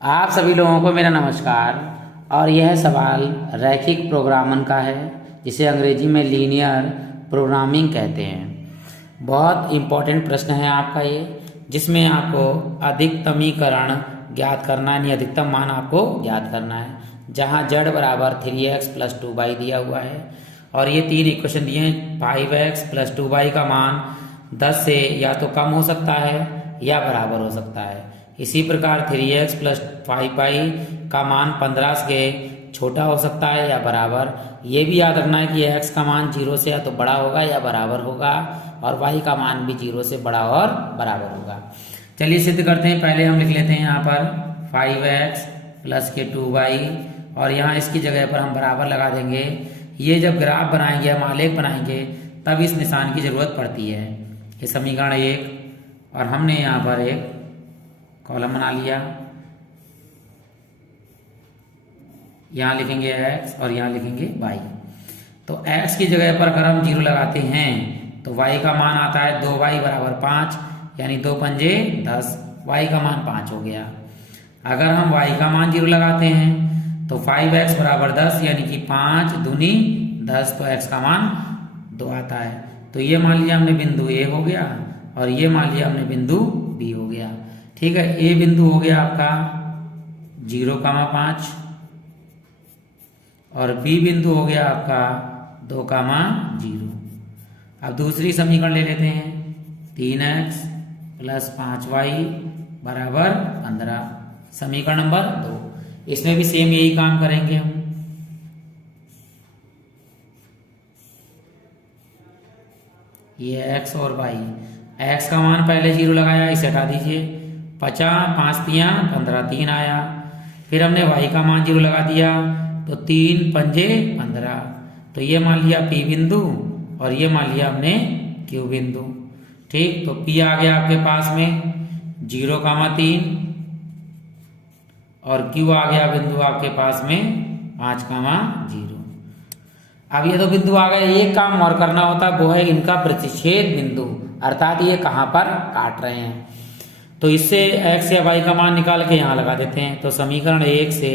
आप सभी लोगों को मेरा नमस्कार। और यह सवाल रैखिक प्रोग्रामन का है, जिसे अंग्रेजी में लीनियर प्रोग्रामिंग कहते हैं। बहुत इम्पोर्टेंट प्रश्न है आपका ये, जिसमें आपको अधिकतमीकरण ज्ञात करना है, यानी अधिकतम मान आपको ज्ञात करना है। जहाँ z बराबर 3x + 2y दिया हुआ है और ये तीन इक्वेशन दिए हैं। 5x + 2y का मान 10 से या तो कम हो सकता है या बराबर हो सकता है। इसी प्रकार 3x + 5y का मान 15 से छोटा हो सकता है या बराबर। ये भी याद रखना है कि x का मान 0 से या तो बड़ा होगा या बराबर होगा, और y का मान भी 0 से बड़ा और बराबर होगा। चलिए सिद्ध करते हैं। पहले हम लिख लेते हैं यहाँ पर 5x + 2y, और यहाँ इसकी जगह पर हम बराबर लगा देंगे। ये जब ग्राफ बनाएंगे, हम आलेख बनाएंगे, तब इस निशान की जरूरत पड़ती है। ये समीकरण 1, और हमने यहाँ पर एक कॉलम बना लिया। यहाँ लिखेंगे x और यहाँ लिखेंगे y। तो x की जगह पर अगर हम 0 लगाते हैं तो y का मान आता है 2y = 5, यानी 2 पंजे 10, y का मान 5 हो गया। अगर हम y का मान 0 लगाते हैं तो 5x = 10, यानी कि 5 दूनी 10, तो x का मान 2 आता है। तो ये मान लिया हमने बिंदु A हो गया, और ये मान लिया हमने बिंदु B हो गया। ठीक है, ए बिंदु हो गया आपका 0,5, और बी बिंदु हो गया आपका 2,0। अब दूसरी समीकरण ले लेते हैं। 3x + 5y = 15, समीकरण नंबर 2। इसमें भी सेम यही काम करेंगे हम। ये x और y, x का मान पहले 0 लगाया, इसे हटा दीजिए। 50, 5 तियाँ 15, 3 आया। फिर हमने y का मान 0 लगा दिया, तो 3 पंजे 15, तो ये मान लिया P बिंदु, और ये मान लिया हमने Q बिंदु। ठीक, तो P आ गया आपके पास में 0,3, और Q आ गया बिंदु आपके पास में 5,0। अब ये दो बिंदु आ गए। एक काम और करना होता है, वो है इनका प्रतिच्छेद बिंदु, अर्थात ये कहाँ पर काट रहे हैं। तो इससे x या y का मान निकाल के यहाँ लगा देते हैं। तो समीकरण 1 से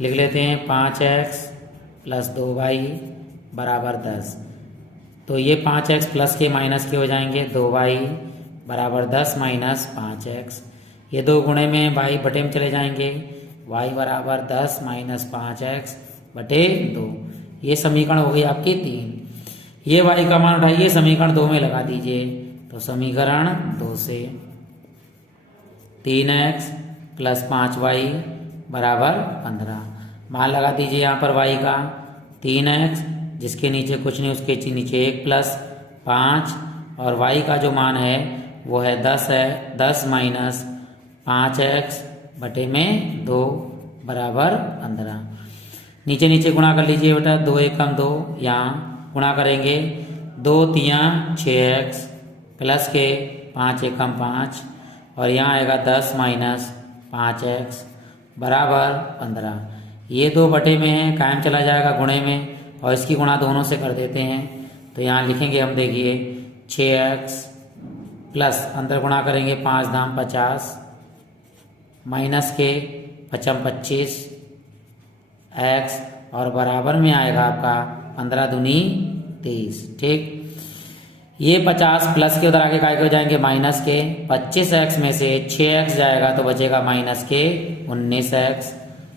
लिख लेते हैं 5x + 2y = 10। तो ये 5x प्लस के माइनस के हो जाएंगे, 2y = 10 - 5x। ये दो गुणे में y बटे में चले जाएंगे, y = 10 - 5x बटे 2। ये समीकरण हो गई आपकी 3। ये y का मान उठाइए, समीकरण 2 में लगा दीजिए। तो समीकरण 2 से 3x + 5y = 15। मान लगा दीजिए यहाँ पर y का 3x, जिसके नीचे कुछ नहीं, उसके नीचे 1 + 5, और y का जो मान है वो है 10 है। 10 - 5x बटे में 2 = 15। नीचे नीचे गुणा कर लीजिए बेटा, 2 × 1 = 2, यहाँ गुणा करेंगे। 2 तियाँ 6x प्लस के 5 × 1 = 5, और यहाँ आएगा 10 - 5x = 15। ये 2 बटे में है, कायम चला जाएगा गुणे में, और इसकी गुणा दोनों से कर देते हैं। तो यहाँ लिखेंगे हम, देखिए 6x प्लस अंदर गुणा करेंगे 5 दाम 50, माइनस के 5 25 x, और बराबर में आएगा आपका 15 दूनी 30। ठीक, ये 50 प्लस के उधर आगे काय के हो जाएंगे माइनस के। 25x में से 6x जाएगा तो बचेगा माइनस के 19x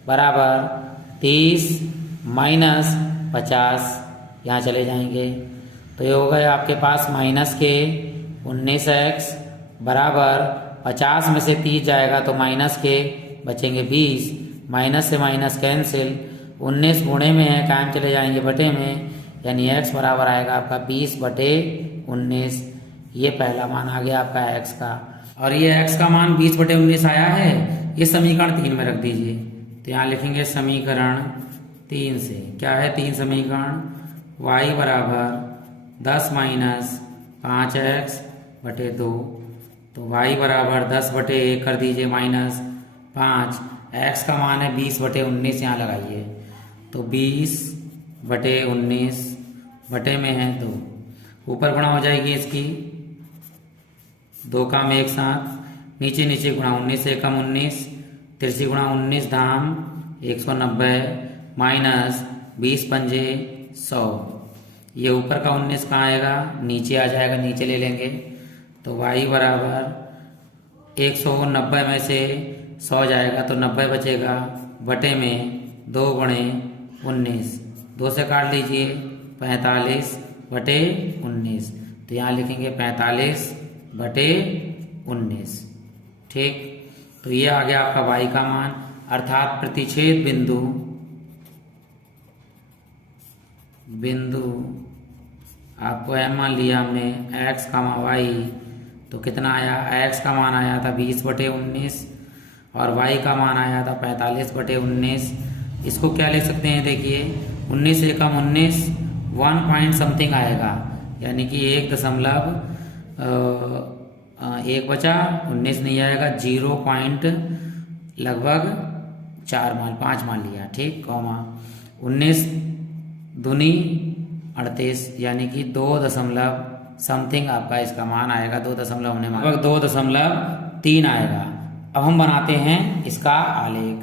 बराबर 30 - 50, यहाँ चले जाएंगे। तो ये हो गया आपके पास माइनस के 19x बराबर 50 में से 30 जाएगा तो माइनस के बचेंगे 20, माइनस से माइनस कैंसिल, 19 गुणे में है, कायम चले जाएंगे बटे में, यानी x बराबर आएगा आपका 20/19। ये पहला मान आ गया आपका x का, और ये x का मान 20/19 आया है। ये समीकरण 3 में रख दीजिए। तो यहाँ लिखेंगे समीकरण 3 से, क्या है 3 समीकरण, y = 10 - 5x बटे 2, तो y = 10/1 कर दीजिए माइनस 5, x का मान है 20/19, यहाँ लगाइए। तो 20/19 बटे में है 2, ऊपर गुणा हो जाएगी इसकी, 2 का में 1 साथ, नीचे नीचे गुणा 19 एकम 19, तिरछी गुणा 19 धाम 190 माइनस 20 पंजे 100। ये ऊपर का 19 कहाँ आएगा, नीचे आ जाएगा, नीचे ले लेंगे। तो y बराबर 190 में से 100 जाएगा तो 90 बचेगा, बटे में 2 गुणे 19, 2 से काट लीजिए 45 बटे 19। तो यहाँ लिखेंगे 45 बटे 19। ठीक, तो ये आ गया आपका y का मान, अर्थात प्रतिच्छेद बिंदु आपको m मान लिया हमने x, y, तो कितना आया, x का मान आया था 20 बटे 19 और y का मान आया था 45 बटे 19। इसको क्या लिख सकते हैं, देखिए 19 एकम 19 1 पॉइंट समथिंग आएगा, यानी कि 1 बचा, 19 नहीं आएगा, 0 पॉइंट लगभग 5 मान लिया। ठीक, कॉमा 19 दूनी 38, यानी कि 2 दशमलव समथिंग आपका इसका मान आएगा, 2 दशमलव हमने लगभग 2.3 आएगा। अब हम बनाते हैं इसका आलेख।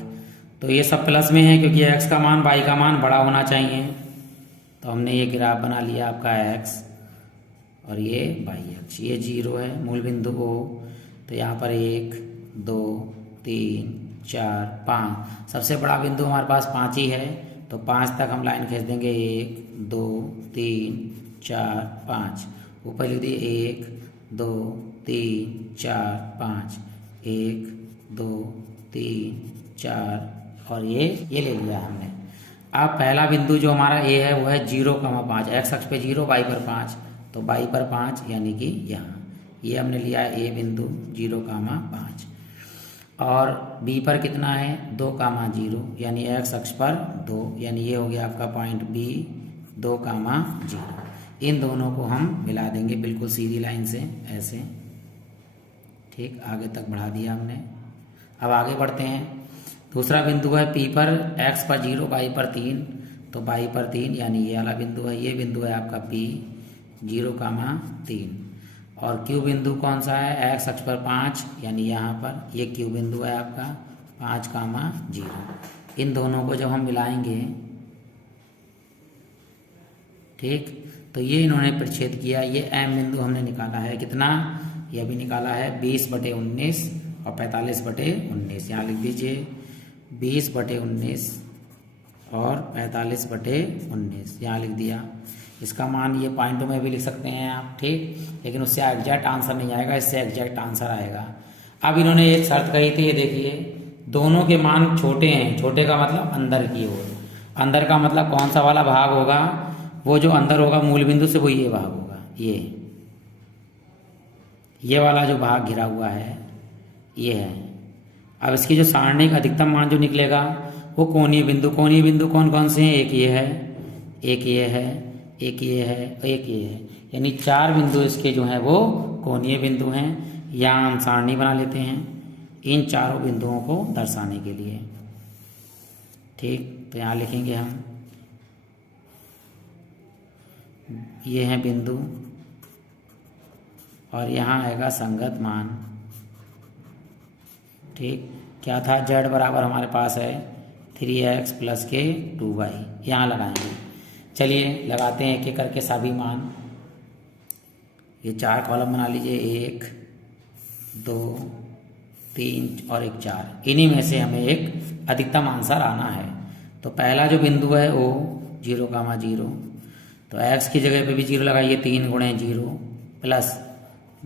तो ये सब प्लस में है क्योंकि x का मान y का मान बड़ा होना चाहिए। तो हमने ये ग्राफ बना लिया आपका x और ये y अक्ष, ये 0 है मूल बिंदु O। तो यहाँ पर 1 2 3 4 5, सबसे बड़ा बिंदु हमारे पास 5 ही है, तो 5 तक हम लाइन खींच देंगे, 1 2 3 4 5। ऊपर लिख दिए 1 2 3 4 5, 1 2 3 4 और ये ले लिया हमने। अब पहला बिंदु जो हमारा ए है वो है 0,5, x अक्ष पे 0, y पर 5, तो y पर 5 यानी कि यहाँ ये हमने लिया है ए बिंदु 0,5 और b पर कितना है 2,0 यानी x अक्ष पर 2, यानी ये हो गया आपका पॉइंट b 2,0। इन दोनों को हम मिला देंगे बिल्कुल सीधी लाइन से ऐसे। ठीक, आगे तक बढ़ा दिया हमने। अब आगे बढ़ते हैं। दूसरा बिंदु है P पर x पर 0, y पर 3, तो y पर 3 यानी ये वाला बिंदु है, ये बिंदु है आपका P 0,3। और Q बिंदु कौन सा है, x अक्ष पर 5 यानी यहाँ पर ये Q बिंदु है आपका 5,0। इन दोनों को जब हम मिलाएंगे, ठीक, तो ये इन्होंने प्रतिच्छेद किया। ये M बिंदु हमने निकाला है कितना, ये भी निकाला है 20 बटे 19 और 45 बटे 19। यहाँ लिख दीजिए 20 बटे 19 और 45 बटे 19, यहाँ लिख दिया। इसका मान ये पॉइंटों में भी लिख सकते हैं आप, ठीक, लेकिन उससे एग्जैक्ट आंसर नहीं आएगा, इससे एग्जैक्ट आंसर आएगा। अब इन्होंने एक शर्त कही थी, ये देखिए दोनों के मान छोटे हैं, छोटे का मतलब अंदर की ओर, अंदर का मतलब कौन सा वाला भाग होगा, वो जो अंदर होगा मूल बिंदु से वो ये भाग होगा, ये वाला जो भाग घिरा हुआ है ये है। अब इसकी जो सारणिक अधिकतम मान जो निकलेगा वो कोणीय बिंदु कौन कौन से हैं, एक ये है, एक ये है, एक ये है, एक ये है, यानी 4 बिंदु इसके जो हैं वो कोणीय बिंदु हैं। यहाँ हम सारणी बना लेते हैं इन चारों बिंदुओं को दर्शाने के लिए। ठीक, तो यहाँ लिखेंगे हम, ये है बिंदु और यहाँ आएगा संगत मान। ठीक, क्या था, z बराबर हमारे पास है 3x प्लस के 2y, यहाँ लगाएंगे। चलिए लगाते हैं एक एक करके सभी मान। ये 4 कॉलम बना लीजिए, 1 2 3 और एक 4। इन्हीं में से हमें एक अधिकतम आंसर आना है। तो पहला जो बिंदु है वो 0,0, तो x की जगह पे भी 0 लगाइए, 3 गुणे 0 प्लस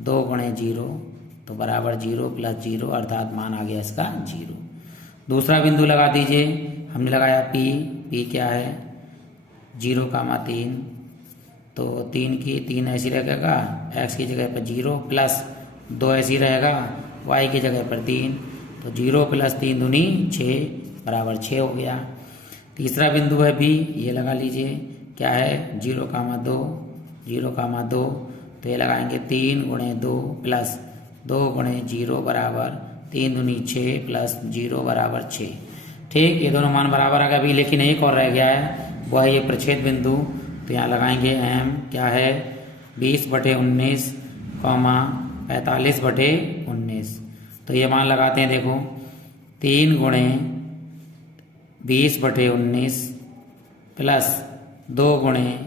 2 गुणे 0, तो बराबर 0 प्लस 0, अर्थात मान आ गया इसका 0। दूसरा बिंदु लगा दीजिए, हमने लगाया p क्या है 0,3, तो 3 ऐसी रहेगा, x की जगह पर 0 प्लस 2 ऐसी रहेगा, y की जगह पर 3, तो 0 प्लस 3 दूनी 6 बराबर 6 हो गया। तीसरा बिंदु है b, ये लगा लीजिए, क्या है 0,2, तो ये लगाएंगे 3 गुणे 2 प्लस 2 गुणे 0 बराबर 3 दूनी 6 प्लस 0 बराबर 6। ठीक, ये दोनों मान बराबर आ गए अभी, लेकिन एक और रह गया है, वह है ये प्रतिच्छेद बिंदु। तो यहाँ लगाएंगे m क्या है 20 बटे 19, 45 बटे 19। तो ये मान लगाते हैं, देखो 3 गुणे 20/19 प्लस 2 गुणे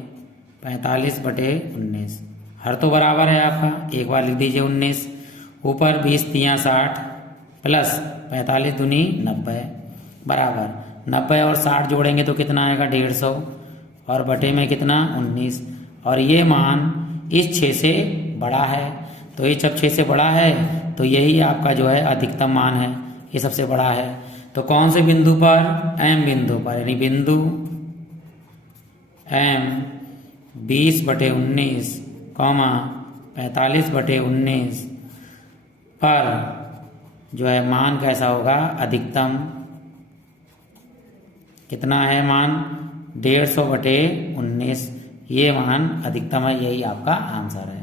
45/19। हर तो बराबर है आपका, एक बार लिख दीजिए 19, ऊपर 20 तियाँ 60 प्लस 45 दूनी 90 बराबर 90 और 60 जोड़ेंगे तो कितना आएगा 150 और बटे में कितना 19। और ये मान इस 6 से बड़ा है, तो ये जब 6 से बड़ा है तो यही आपका जो है अधिकतम मान है, ये सबसे बड़ा है। तो कौन से बिंदु पर, M बिंदु पर, यानी बिंदु M 20/19 45/19 पर जो है मान कैसा होगा, अधिकतम कितना है मान 150/19, ये मान अधिकतम है, यही आपका आंसर है।